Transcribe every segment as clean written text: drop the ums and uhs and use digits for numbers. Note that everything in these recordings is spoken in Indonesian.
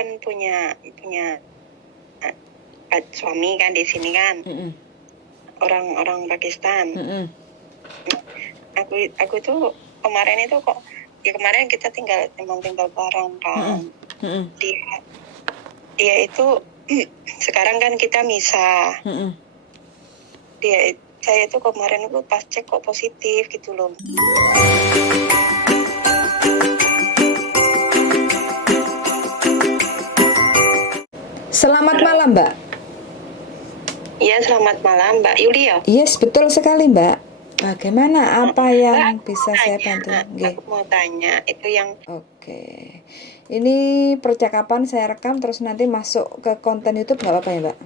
kan punya suami kan di sini kan, orang Pakistan. Aku tuh kemarin itu kok, ya kemarin kita emang tinggal bareng kan. Dia itu sekarang kan kita misah. Saya itu kemarin itu pas cek kok positif gitu loh. Selamat malam, Mbak. Iya, selamat malam, Mbak Yulia. Yes, betul sekali, Mbak. Bagaimana, apa yang bisa saya bantu? Aku mau tanya, itu yang... Oke. Ini percakapan saya rekam terus nanti masuk ke konten YouTube, nggak apa-apa ya, Mbak?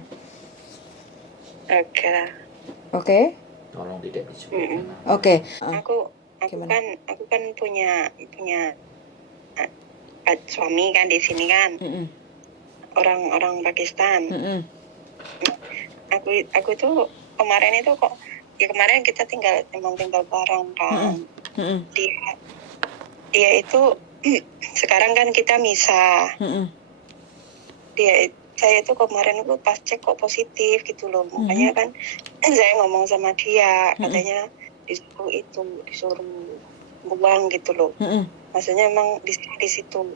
Oke. Tolong tidak disebut. Oke. Aku kan punya suami kan di sini kan. Orang Pakistan. Aku tuh kemarin itu kok, ya kemarin kita emang tinggal bareng kan. Dia itu sekarang kan kita misah. Saya itu kemarin itu pas cek kok positif gitu loh. Makanya kan saya ngomong sama dia, katanya disuruh buang gitu loh. Maksudnya emang di situ.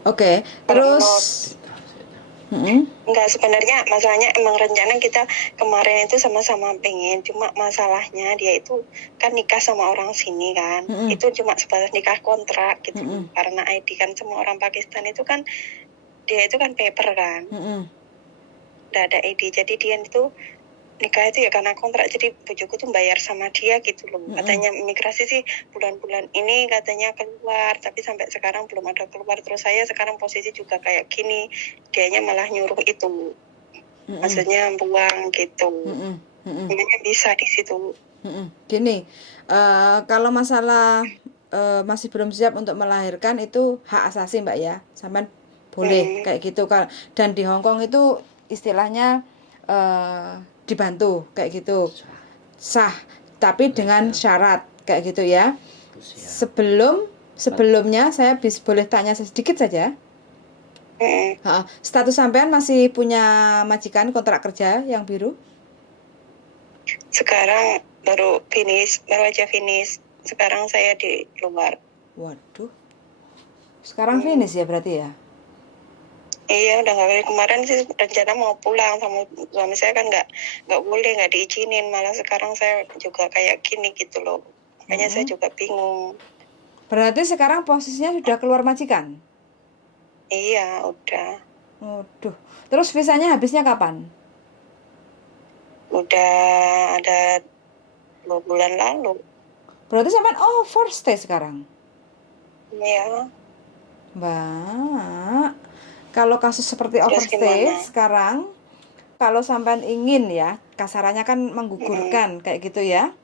Oke, terus enggak, sebenarnya masalahnya emang rencana kita kemarin itu sama-sama pengen, cuma masalahnya dia itu kan nikah sama orang sini kan. Itu cuma sebatas nikah kontrak gitu. Karena ID kan semua orang Pakistan itu kan, dia itu kan paper kan. Udah ada ID, jadi dia itu nikah itu ya karena kontrak. Jadi bujuku tuh bayar sama dia gitu loh. Katanya imigrasi sih bulan-bulan ini katanya keluar, tapi sampai sekarang belum ada keluar. Terus saya sekarang posisi juga kayak gini, dianya malah nyuruh itu, maksudnya buang gitu. Gimana bisa di situ? Gini, kalau masalah masih belum siap untuk melahirkan itu hak asasi, Mbak ya, sampean boleh kayak gitu kan. Dan di Hong Kong itu istilahnya dibantu kayak gitu, sah, tapi dengan syarat kayak gitu ya. Sebelumnya saya boleh tanya sedikit saja. Status sampean masih punya majikan kontrak kerja yang biru? Sekarang baru aja finish. Sekarang saya di luar. Waduh, sekarang finish ya berarti ya? Iya, udah nggak, kemarin sih rencana mau pulang sama suami saya kan nggak boleh, nggak diizinin, malah sekarang saya juga kayak gini gitu loh. Makanya saya juga bingung. Berarti sekarang posisinya sudah keluar majikan? Iya, udah. Waduh, terus visanya habisnya kapan? Udah ada 2 bulan lalu. Berarti sampean overstay sekarang? Iya. Mbak, kalau kasus seperti overstay sekarang, kalau sampean ingin ya, kasarannya kan menggugurkan kayak gitu ya.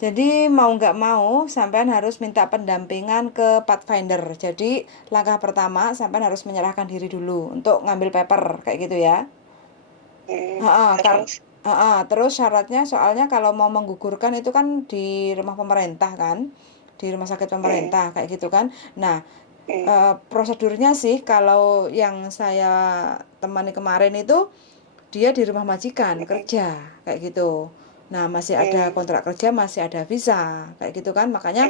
Jadi mau nggak mau sampean harus minta pendampingan ke Pathfinder. Jadi langkah pertama sampean harus menyerahkan diri dulu untuk ngambil paper kayak gitu ya. Terus syaratnya, soalnya kalau mau menggugurkan itu kan di rumah pemerintah kan, di rumah sakit pemerintah kayak gitu kan. Nah, prosedurnya sih kalau yang saya temani kemarin itu dia di rumah majikan kerja kayak gitu. Nah, masih ada kontrak kerja, masih ada visa kayak gitu kan. Makanya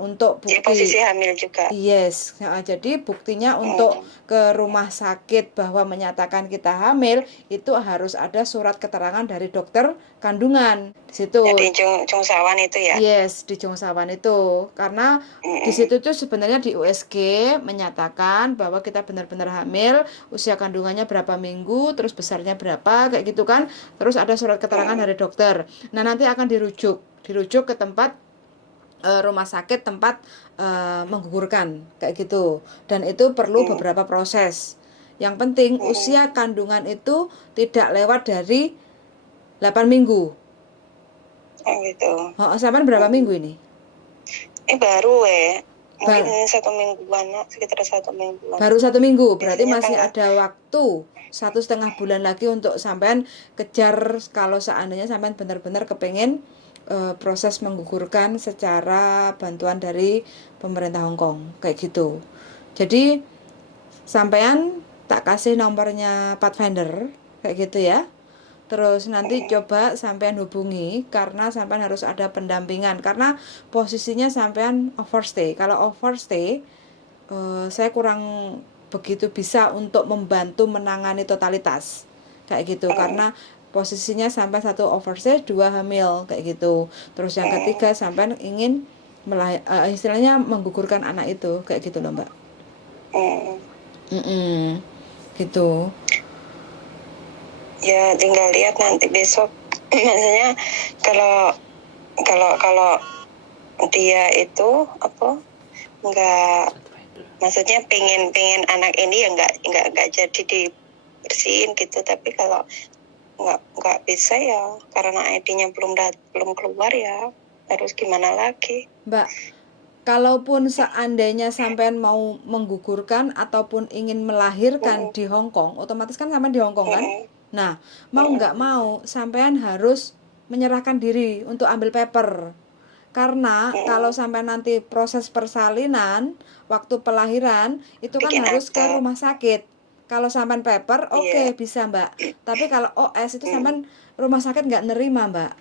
untuk bukti, posisi hamil juga. Yes, jadi buktinya untuk ke rumah sakit bahwa menyatakan kita hamil itu harus ada surat keterangan dari dokter kandungan di situ. Di Jongsawan itu ya? Yes, di Jongsawan itu. Karena di situ tuh sebenarnya di USG menyatakan bahwa kita benar-benar hamil, usia kandungannya berapa minggu, terus besarnya berapa kayak gitu kan. Terus ada surat keterangan dari dokter. Nah, nanti akan dirujuk ke tempat rumah sakit tempat menggugurkan kayak gitu. Dan itu perlu beberapa proses. Yang penting usia kandungan itu tidak lewat dari 8 minggu. Gitu. Sampai berapa minggu ini? Baru mungkin 1 mingguan, sekitar 1 mingguan. Baru 1 minggu, berarti masih ada waktu 1,5 bulan lagi untuk sampean kejar kalau seandainya sampean benar-benar kepengen proses menggugurkan secara bantuan dari pemerintah Hong Kong kayak gitu. Jadi sampean tak kasih nomornya Pathfinder kayak gitu ya. Terus nanti coba sampean hubungi karena sampean harus ada pendampingan karena posisinya sampean overstay. Kalau overstay saya kurang begitu bisa untuk membantu menangani totalitas kayak gitu karena posisinya sampai satu overstay, dua hamil kayak gitu. Terus yang ketiga sampean ingin istilahnya menggugurkan anak itu kayak gitu loh Mbak. Gitu. Ya tinggal lihat nanti besok. Maksudnya kalau kalau kalau dia itu apa nggak, maksudnya pengen anak ini ya nggak jadi dibersihin gitu. Tapi kalau nggak bisa ya karena ID-nya belum keluar ya harus gimana lagi Mbak, kalaupun seandainya sampean mau menggugurkan ataupun ingin melahirkan di Hong Kong, otomatis kan sampean di Hong Kong kan? Nah, mau nggak mau sampean harus menyerahkan diri untuk ambil paper. Karena kalau sampai nanti proses persalinan, waktu pelahiran itu kan bikin harus ke akta. rumah sakit. Kalau sampean paper, oke, bisa Mbak. Tapi kalau OS itu sampean rumah sakit nggak nerima Mbak.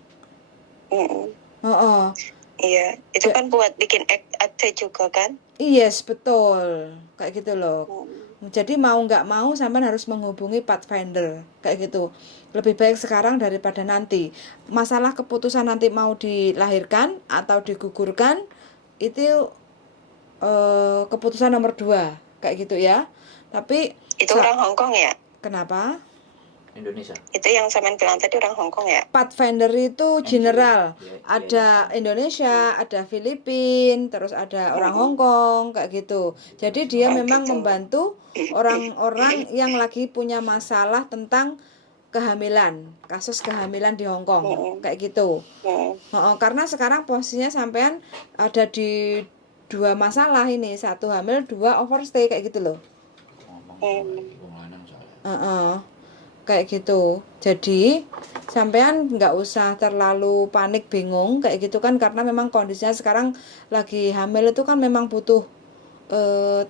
Oh, Iya, itu kan buat bikin akta juga kan? yes, betul. Kayak gitu loh. Jadi mau nggak mau sampean harus menghubungi Pathfinder kayak gitu. Lebih baik sekarang daripada nanti. Masalah keputusan nanti mau dilahirkan atau digugurkan itu keputusan nomor 2 kayak gitu ya. Tapi itu orang Hong Kong ya? Kenapa? Indonesia. Itu yang sampean bilang tadi orang Hong Kong ya? Pathfinder itu general. Ada Indonesia, ada Filipina, terus ada orang Hong Kong kayak gitu. Jadi dia memang membantu orang-orang yang lagi punya masalah tentang kehamilan, kasus kehamilan di Hong Kong kayak gitu. Karena sekarang posisinya sampean ada di 2 masalah ini, 1 hamil, 2 overstay kayak gitu loh. Kayak gitu. Jadi sampean nggak usah terlalu panik bingung kayak gitu kan karena memang kondisinya sekarang lagi hamil itu kan memang butuh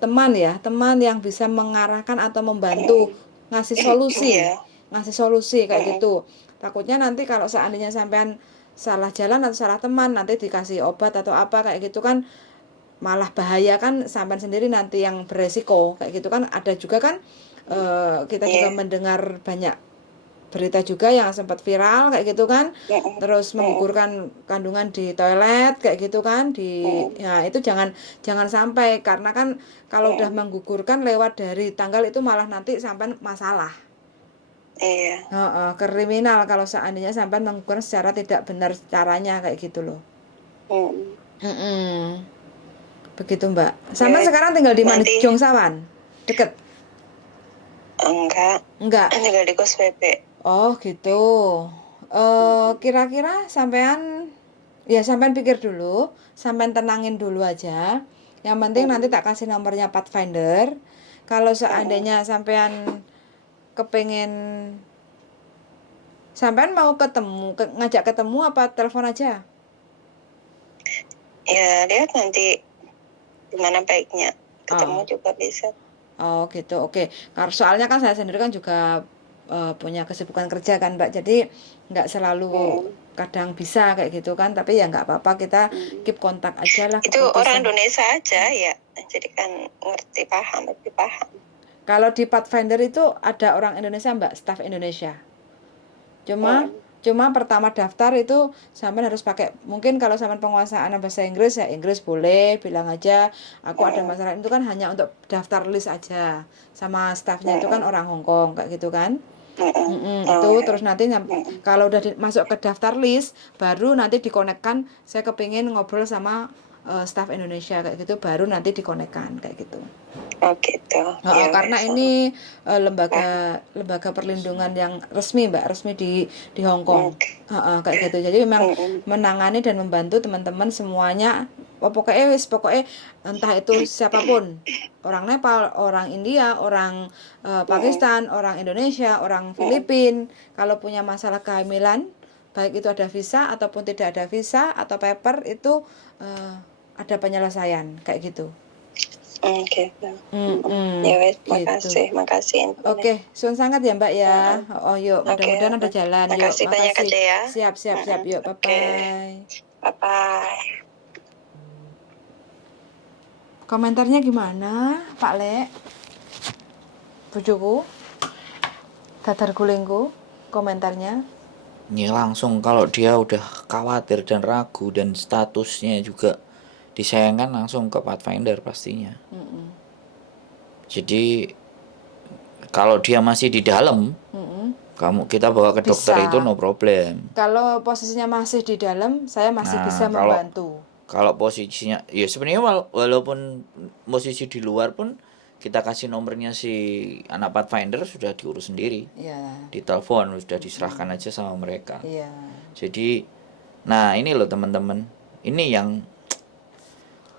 teman ya, teman yang bisa mengarahkan atau membantu ngasih solusi kayak gitu. Takutnya nanti kalau seandainya sampean salah jalan atau salah teman nanti dikasih obat atau apa kayak gitu kan malah bahaya kan sampean sendiri nanti yang beresiko kayak gitu kan. Ada juga kan kita juga mendengar banyak berita juga yang sempat viral kayak gitu kan, terus menggugurkan kandungan di toilet kayak gitu kan, ya itu jangan sampai karena kan kalau udah menggugurkan lewat dari tanggal itu malah nanti sampai masalah. Iya. Kriminal kalau seandainya sampai menggugurkan secara tidak benar caranya kayak gitu loh. Begitu Mbak. Sampai sekarang tinggal di mana? Jongsawan? Deket? Enggak. Tinggal di kos PP. Oh gitu. Kira-kira sampean pikir dulu, sampean tenangin dulu aja. Yang penting nanti tak kasih nomornya Pathfinder. Kalau seandainya sampean kepengen, sampean mau ngajak ketemu apa telepon aja? Ya lihat nanti gimana baiknya, ketemu juga bisa. Oh gitu, oke. Karena soalnya kan saya sendiri kan juga punya kesibukan kerja kan Mbak, jadi nggak selalu kadang bisa kayak gitu kan, tapi ya nggak apa-apa, kita keep kontak aja lah. Itu orang Indonesia aja ya, jadi kan lebih paham. Kalau di Pathfinder itu ada orang Indonesia Mbak, staff Indonesia. Cuma pertama daftar itu sampean harus pakai, mungkin kalau sampean penguasaan bahasa Inggris ya Inggris boleh, bilang aja aku ada masalah, itu kan hanya untuk daftar list aja, sama staffnya itu kan orang Hong Kong kayak gitu kan. Itu terus nanti kalau udah masuk ke daftar list baru nanti dikonekkan, saya kepingin ngobrol sama staff Indonesia kayak gitu, baru nanti dikonekkan kayak gitu. Oh gitu. Karena ini lembaga perlindungan yang resmi Mbak, resmi di Hong Kong. Kayak gitu. Jadi memang menangani dan membantu teman-teman semuanya. Pokoknya entah itu siapapun, orang Nepal, orang India, orang Pakistan, orang Indonesia, orang Filipina, kalau punya masalah kehamilan, baik itu ada visa ataupun tidak ada visa atau paper, itu ada penyelesaian kayak gitu. Gitu. Ya wes, gitu. makasih. Oke, suun sangat ya Mbak ya. Oh yuk, mudah-mudahan ada jalan. Yuk, Makasih banyak makasih. aja ya. Siap. Yuk, bye-bye. Bye-bye. Komentarnya gimana, Pak Le? Bujuku? Dadar gulingku? Komentarnya? Ya langsung kalau dia udah khawatir dan ragu dan statusnya juga disayangkan langsung ke Pathfinder pastinya. Jadi kalau dia masih di dalam, kita bawa ke dokter Bisa. itu no problem. Kalau posisinya masih di dalam, saya masih bisa membantu. Kalau posisinya, ya sebenarnya walaupun posisi di luar pun kita kasih nomornya si anak Pathfinder sudah diurus sendiri. Iya. Ditelepon sudah diserahkan aja sama mereka. Iya. Jadi, nah ini loh teman-teman, ini yang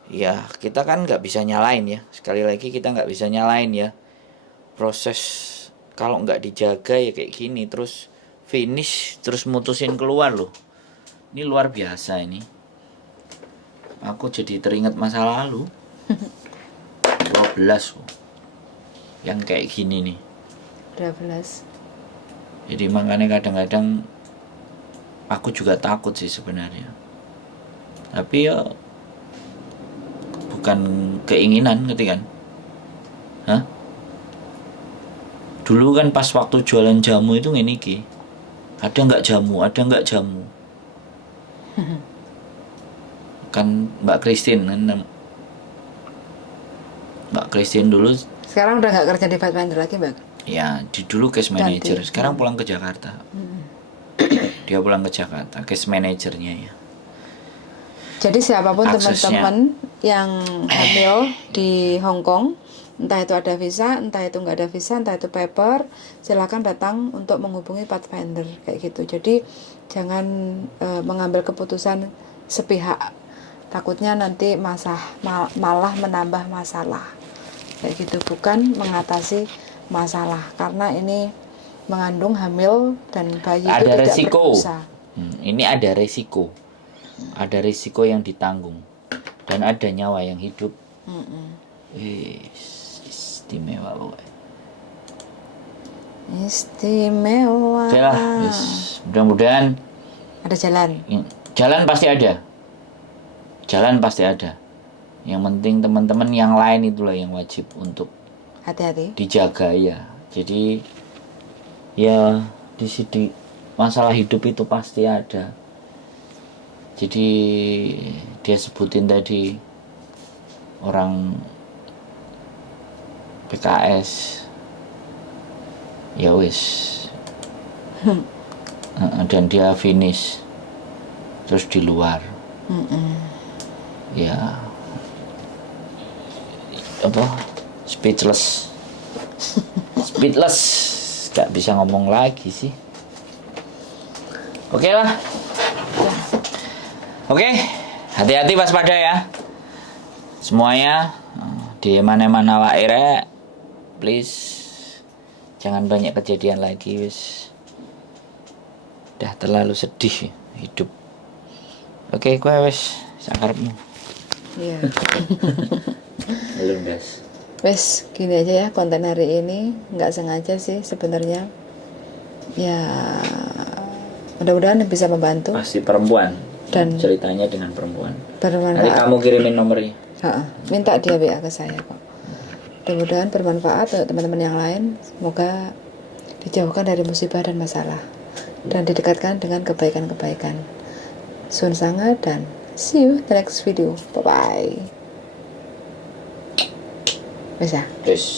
ya kita kan nggak bisa nyalain ya. Sekali lagi kita nggak bisa nyalain ya. Proses kalau nggak dijaga ya kayak gini terus finish terus mutusin keluar loh. Ini luar biasa ini. Aku jadi teringat masa lalu. 12 loh. Yang kayak gini nih. 12. Jadi makanya kadang-kadang aku juga takut sih sebenarnya. Tapi ya bukan keinginan ngerti kan? Hah? Dulu kan pas waktu jualan jamu itu ngene iki. Ada nggak jamu? Kan Mbak Christine dulu. Sekarang udah nggak kerja di Pathfinder lagi, Mbak? Ya, dulu case manager. Sekarang pulang ke Jakarta. Dia pulang ke Jakarta, case manajernya ya. Jadi siapapun teman-teman yang hamil di Hong Kong, entah itu ada visa, entah itu nggak ada visa, entah itu paper, silakan datang untuk menghubungi Pathfinder kayak gitu. Jadi jangan mengambil keputusan sepihak, takutnya nanti malah menambah masalah kayak gitu, bukan mengatasi masalah, karena ini mengandung hamil dan bayi ada itu tidak resiko. berdosa. Ini ada risiko yang ditanggung dan ada nyawa yang hidup. Istimewa pokoknya. Istimewa. Oke lah, mudah-mudahan ada jalan. Jalan pasti ada. Yang penting teman-teman yang lain itulah yang wajib untuk hati-hati dijaga ya. Jadi ya di sini masalah hidup itu pasti ada. Jadi dia sebutin tadi orang PKS ya wis dan dia finish terus di luar ya apa speechless gak bisa ngomong lagi sih. Oke lah. Oke, hati-hati waspada ya semuanya di mana-mana wae, please jangan banyak kejadian lagi wis. Udah terlalu sedih hidup. Oke, gue wis sakarepmu. Iya. Belum guys. Wes gini aja ya konten hari ini, nggak sengaja sih sebenarnya. Ya mudah-mudahan bisa membantu. Pasti perempuan. Dan ceritanya dengan perempuan. Bermanfaat. Nanti kamu kirimin nomornya. Minta dia WA ke saya kok. Mudah-mudahan bermanfaat untuk teman-teman yang lain. Semoga dijauhkan dari musibah dan masalah dan didekatkan dengan kebaikan-kebaikan. Sun sangat dan see you the next video. Bye bye. Bisa. Yes.